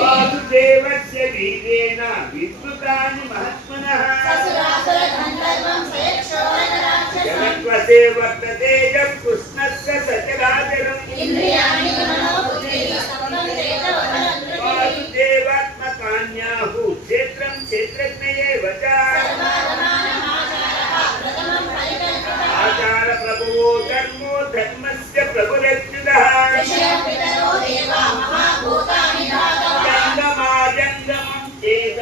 వాసుదేవస్య వీరేణ విద్యుతాని మహాత్మనః జగత్వసే వర్తతే యః కృష్ణస్య సచరాచరం వాసుదేవాత్మకాన్యాహు క్షేత్రం క్షేత్రజ్ఞయేవ చ ఆచార ప్రభువో ధర్మో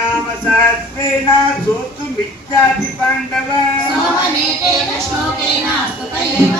నామ సహస్రేణ సోతు మిథ్యాతి పాండవ. సోమనేతేన శ్లోకేన స్తుత ఏవ